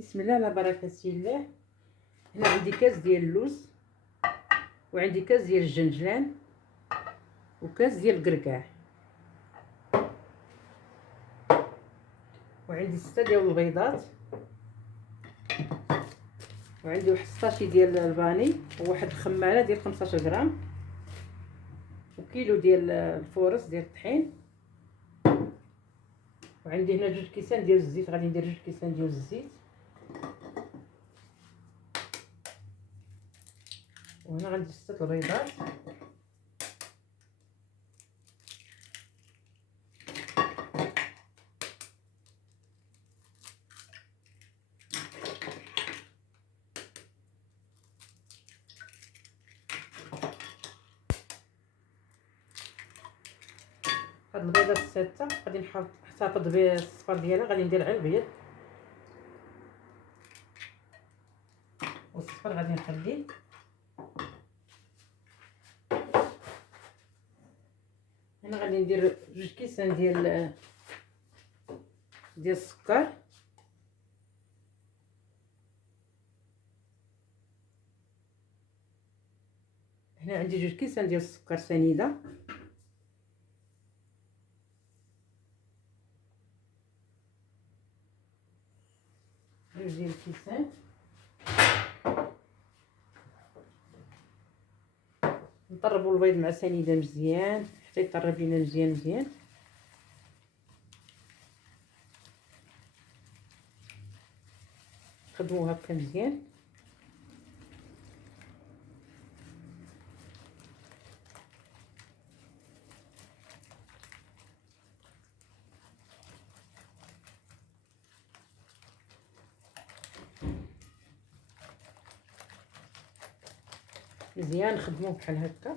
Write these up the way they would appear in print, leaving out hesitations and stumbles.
بسم الله على بركة الله. هنا عندي كاس ديال اللوز، وعندي كاس ديال الجنجلان، وكاس ديال الكركاع، وعندي 6 ديال البيضات، وعندي واحد 16 ديال الفاني، وواحد الخماله ديال 15 غرام، وكيلو ديال الفورص ديال الطحين، وعندي هنا 2 كيسان ديال الزيت. غادي ندير 2 كيسان ديال الزيت، وهنا غندير 6 البيضات، هاد البيضات السته غادي نحتفظ بالصفر ديالها، غادي ندير على البيض، والصفر غادي نخليه. هنا غادي ندير 2 كيسان ديال السكر، هنا عندي 2 كيسان ديال السكر سنيده، جوج ديال الكيسان. نطربوا البيض مع سنيده مزيان حتى يطرب لينا مزيان مزيان. نخدموه هكا مزيان. مزيان نخدموه بحال هكا.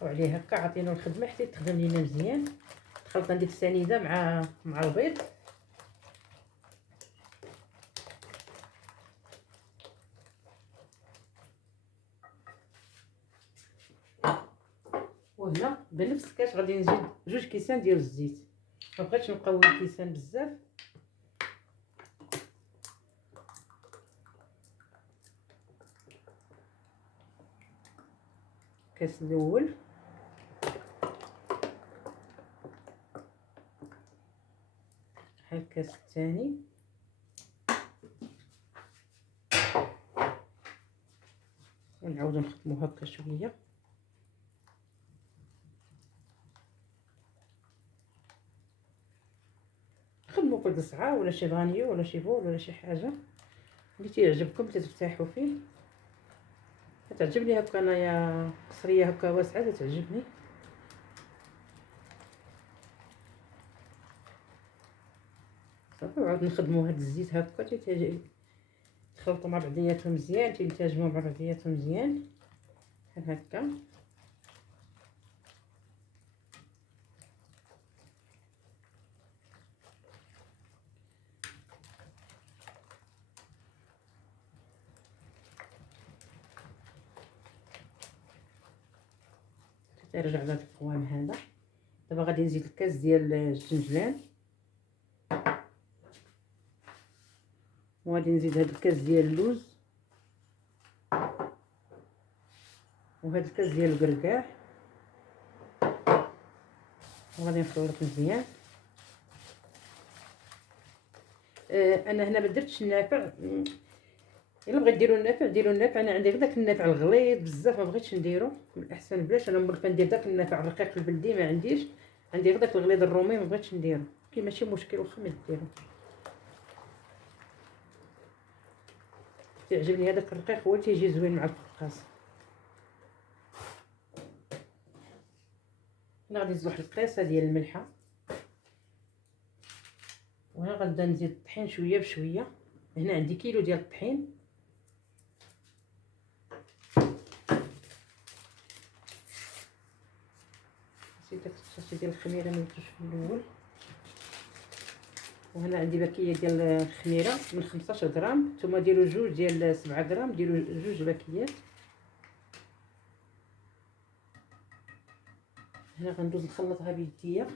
وعليه هكا عطينو الخدمه حتى تخدم لينا مزيان. خلطنا ديك السنيده مع البيض. وهنا بنفس الكاس غادي نزيد 2 كيسان ديال الزيت. ما بغيتش نقوي الكيسان بزاف. الكاس الاول، بحال الكاس الثاني، ونعاودو نخدمو هكا شويه. خدموا كل ساعه ولا شي فانيو ولا شي بول ولا شي حاجه اللي تيعجبكم تفتحوا فيه. تعجبني هكا انايا قصريه هكا واسعه تعجبني. صافي وعاود نخدموا هاد الزيت هكا تخلطوا مع بعضياتهم مزيان، تينتجموا مع بعضياتهم مزيان بحال هكا. ترجع لهاد القوام هذا. دابا غادي نزيد الكاس ديال الجنجلان، وغادي نزيد هاد الكاس ديال اللوز، وهاد الكاس ديال الكركاع، وغادي نخلط مزيان. انا هنا ما درتش النافع. الا بغيت ديروا النافع ديروا النافع. انا عندي غير داك النافع الغليظ بزاف، ما بغيتش نديرو. من الاحسن بلاش. انا مولفه ندير داك النافع الرقيق البلدي ما عنديش. عندي غير داك الغليظ الرومي، ما بغيتش نديرو. كاين ماشي مشكل واخا ما ديرو. تعجبني هذاك الرقيق، هو تيجي زوين مع الفقاص. هنا غادي نزيد واحد القيصه ديال الملحه، وهنا غنبدا نزيد الطحين شويه بشويه. هنا عندي كيلو ديال الطحين، نسيت داك الشاشه ديال الخميره ما درتوش في الاول. وهنا عندي باكيه ديال الخميره من 15 غرام. نتوما ديروا جوج ديال 7 غرام، ديروا جوج باكيات. هنا غندوز نخلطها بيديا.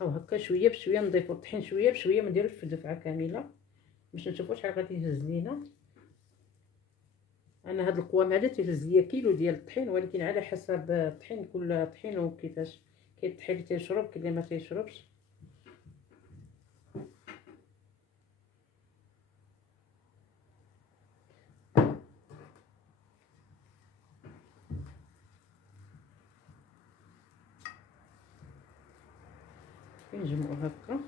بقاو هكا شويه بشويه، نضيفوا الطحين شويه بشويه، ما نديروش في دفعه كامله باش نشوفوا شحال غادي يهز لينا. انا هاد القوام هذا تيهز ليا كيلو ديال الطحين، ولكن على حسب الطحين، كل طحين وكيفاش. كاين الطحين اللي تيشرب، كاين اللي ما تيشربش. كنجمعوا هكا.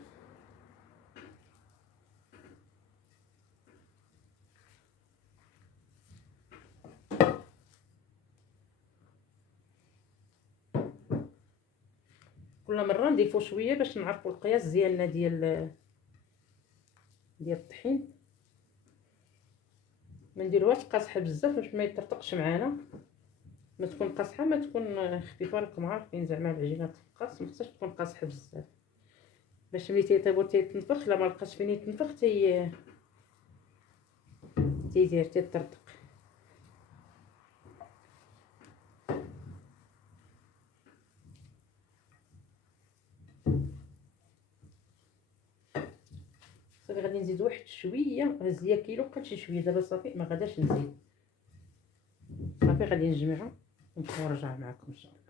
كل مره نضيفوا شويه باش نعرفوا القياس ديالنا ديال الطحين. ما نديروهاش قاصحه بزاف باش ما يطرطقش معانا، ما تكون قاصحه ما تكون خفيفه. راكم عارفين زعما العجينه تقاص، ما خصهاش تكون قاصحه بزاف باش ملي تيطيبو تيتنفخ. لا ما لقاش فين يتنفخ تيدير تيطرطق. صافي غادي نزيد واحد شويه. هز ليا كيلو بقات شي شويه دابا، صافي ما غاداش نزيد. صافي غادي نجمعها ونبقى نرجع معكم ان شاء الله.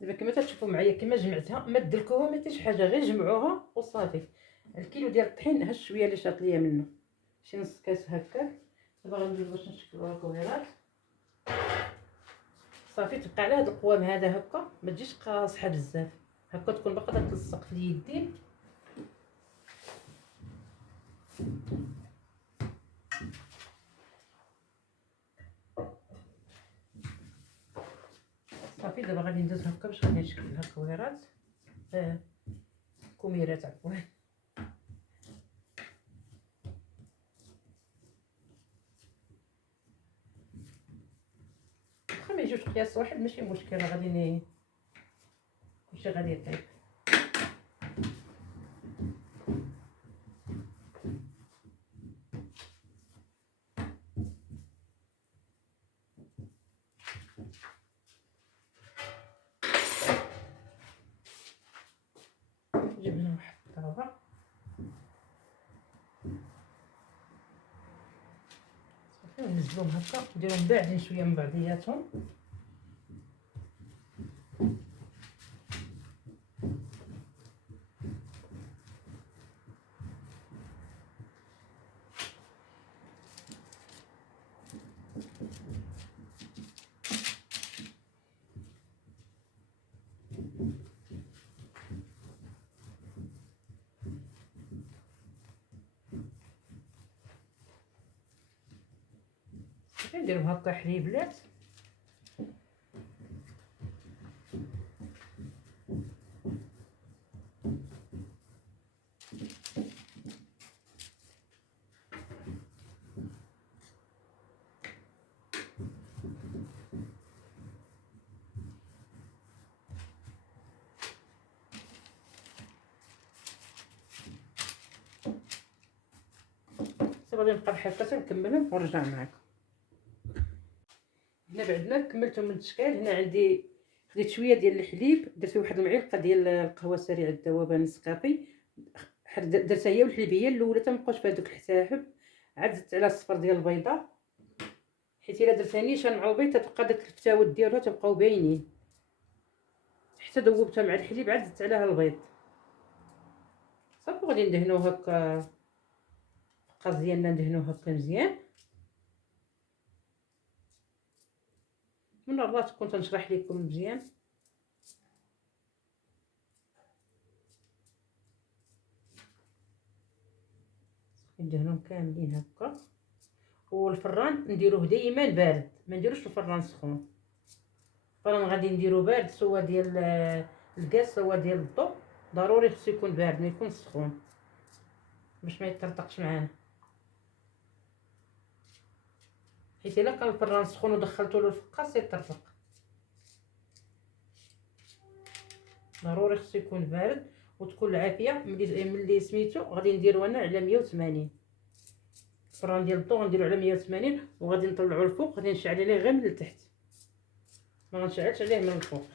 دابا كما تشوفوا معايا كما جمعتها، ما تدلكوها ما حتى شي حاجه، غير جمعوها وصافي. الكيلو ديال الطحين ها شويه اللي شاط ليا منه، شي نص كاس هكا. دابا غندوز باش نشكلوها كويرات. صافي تبقى على هذا القوام هذا هكا، ما تجيش قاصحه بزاف هكا، تكون باقا تلصق في اليدين. صافي دابا غادي ندوز هكا باش غادي نشكلها كويرات، كميرات عفوا. واخا ما يجوش قياس واحد ماشي مشكل، غادي كلشي غادي يطيب. جبنا واحد الطابه، صافي ونزلوهم هكا، نديرهم باعدين شويه من بعضياتهم. صافي نديرهم هكا حليبلات. صافي غادي نبقى بحال هكا نكملهم ونرجع معاكم. هنا بعد ما كملتهم من التشكيل، هنا عندي خديت شويه ديال الحليب، درت فيه واحد المعلقه ديال القهوه سريع الذوبان نسكافي، درتها هي والحليبيه الاولى حتى مابقاوش فيها دوك الحساحب. عاد زدت على الصفر ديال البيضه، حيت الا درتها نيشان مع البيض تبقى داك الفتاوت ديالها تبقاو باينين. حتى ذوبتها مع الحليب عاد زدت عليها البيض. صافي غادي ندهنوه هكا، القاص ديالنا ندهنوه هكا مزيان. من مرات كنت نشرح لكم مزيان. ندهنهم كاملين هكا. والفران نديروه دائما بارد، ما نديروش الفران سخون. الفران غادي نديرو بارد، سواء ديال الكاس سواء ديال الضو، ضروري خصو يكون بارد ما يكون سخون. باش ما يطرطقش معانا، حيت الا كان الفران سخون ودخلتو له الفقاص يطرطق. ضروري خصو يكون بارد وتكون العافيه. ملي سميتو غادي نديرو انا على 180. الفران ديال الضو غنديرو على 180 وغادي نطلعو الفوق. غادي نشعل عليه غير من التحت، ما غنشعلش عليه من الفوق.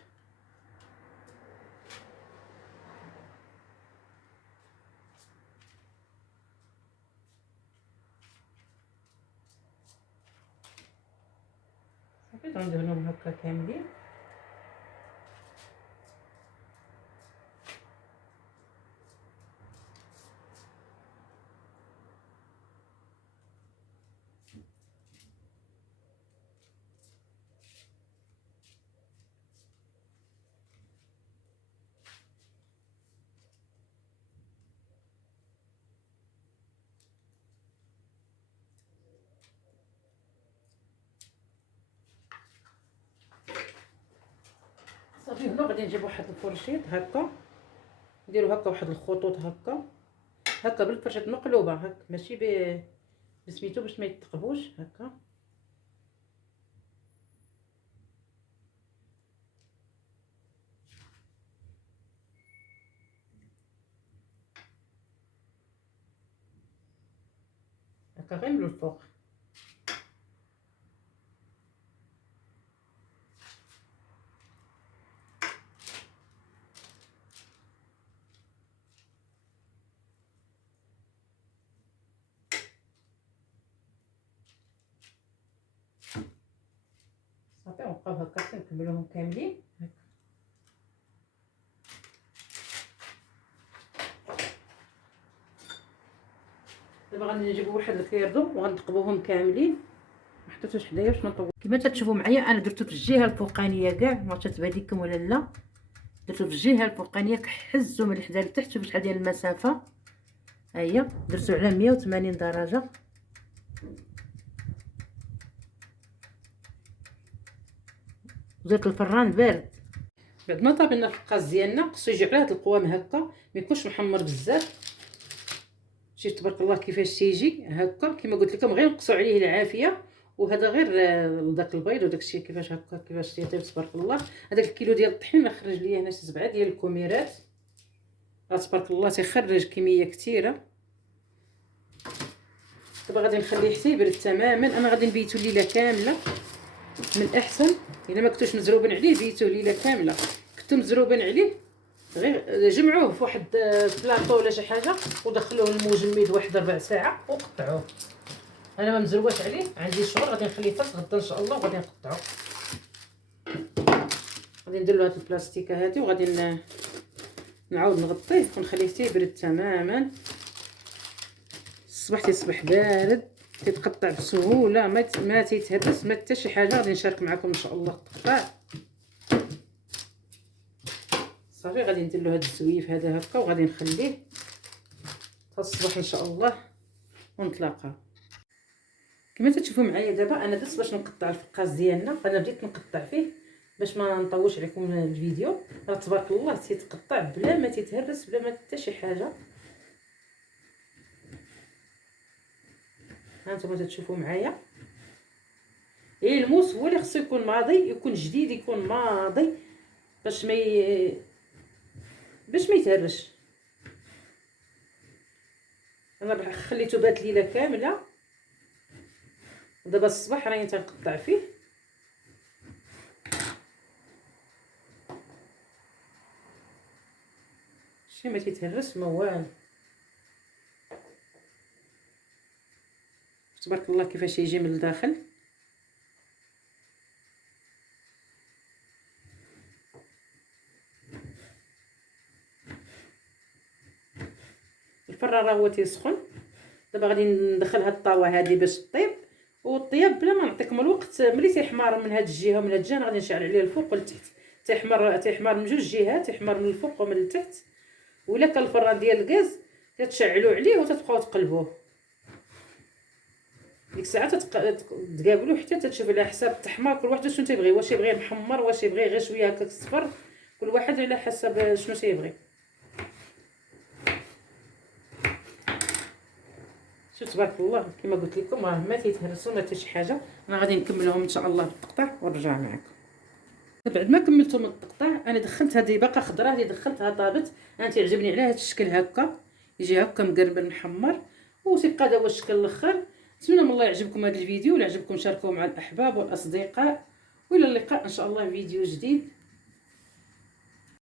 صافي غندهنهم هكا كاملين. صافي هنا غادي نجيب واحد الفرشيط هكا، نديرو هكا واحد الخطوط هكا بالفرشيط مقلوبه هكا، ماشي بسميتو باش ما يتقبوش هكا. هكا غير من الفوق. صافي نبقاو هكا نكملوهم كاملين هكا. دابا غادي نجيبو واحد الكيردو وغنقبوهم كاملين، ما حطيتوش حدايا باش ما نطول. كما تتشوفوا معايا انا درتو في الجهه الفوقانيه كاع، ما تتبان لكم ولا لا. درتو في الجهه الفوقانيه كحزو من الحدا لتحت. شوفوا شحال ديال المسافه، ها هي درتو على 180 درجه. درت الفران بارد. بعد ما طابلنا الفقاص ديالنا خصو يجي على هاد القوام هكا، ما يكونش محمر بزاف. شوف تبارك الله كيفاش تيجي هكا. كما قلت لكم غير نقصوا عليه العافيه، وهذا غير داك البيض وداك الشيء كيفاش هكا كيفاش تيطيب تبارك الله. هذاك الكيلو ديال الطحين خرج ليا هنا 7 ديال الكميرات. تبارك الله تيخرج كميه كثيره. دابا غادي نخليه حتى يبرد تماما. انا غادي نبيتو ليله كامله من الاحسن. الا ما كنتوش مزروبين عليه بيتوه ليله كامله. كنتو مزروبين عليه غير جمعوه في واحد بلاطو ولا شي حاجه ودخلوه للمجمد واحد 4 ساعات وقطعوه. انا ما مزروباش عليه، عندي شغل غادي نخليه حتى غدا ان شاء الله وغادي نقطعو. غادي ندير له هاد البلاستيكه هادي وغادي نعاود نغطيه ونخليه حتى يبرد تماما. الصباح تيصبح بارد، تيتقطع بسهوله، ما تيتهرس ما حتى شي حاجه. غادي نشارك معكم ان شاء الله التقطاع. صافي غادي ندير له هاد الزويف هذا هكا وغادي نخليه حتى الصباح ان شاء الله ونتلاقاو. كما تشوفوا معايا دابا انا درت باش نقطع الفقاص ديالنا. انا بديت نقطع فيه باش ما نطولش عليكم الفيديو. راه تبارك الله تيتقطع بلا ما تيتهرس بلا ما حتى شي حاجه. ها نتوما تشوفوا معايا. الموس هو اللي خصو يكون ماضي، يكون جديد، يكون ماضي باش ما يتهرش. انا خليته بات ليله كامله ودابا الصباح راني تنقطع فيه. شي ما تيتهرس ما والو. تبارك الله كيفاش يجي من الداخل. الفران راه هو تيسخن. دابا غادي ندخل هاد الطاوه هادي باش طيب. والطياب بلا ما نعطيكم الوقت، ملي تيحمر من هاد الجهه ومن هاد الجهه غادي نشعل عليه الفوق والتحت. تيحمر من جوج جهات، تيحمر من الفوق ومن التحت. ولا كان الفران ديال الغاز تتشعلوا عليه وتتبقاو تقلبوه. ديك الساعه تقابلوا حتى تشوف على حساب التحمار. كل واحد شنو تيبغي، واش يبغي محمر واش يبغي غير شويه هكا صفر. كل واحد على حسب شنو تيبغي. شوف تبارك الله كما قلت لكم راه ما تيتهرسوا ما حتى شي حاجه. انا غادي نكملهم ان شاء الله بالتقطاع ونرجع معكم. بعد ما كملتهم من التقطاع انا دخلت هذه باقا خضراء، هذه دخلتها طابت. انا تيعجبني على هذا الشكل هكا، يجي هكا مقرمل محمر وتيبقى هذا هو الشكل الاخر. نتمنى من الله يعجبكم هذا الفيديو، ولا عجبكم شاركوه مع الاحباب والاصدقاء، والى اللقاء ان شاء الله في فيديو جديد.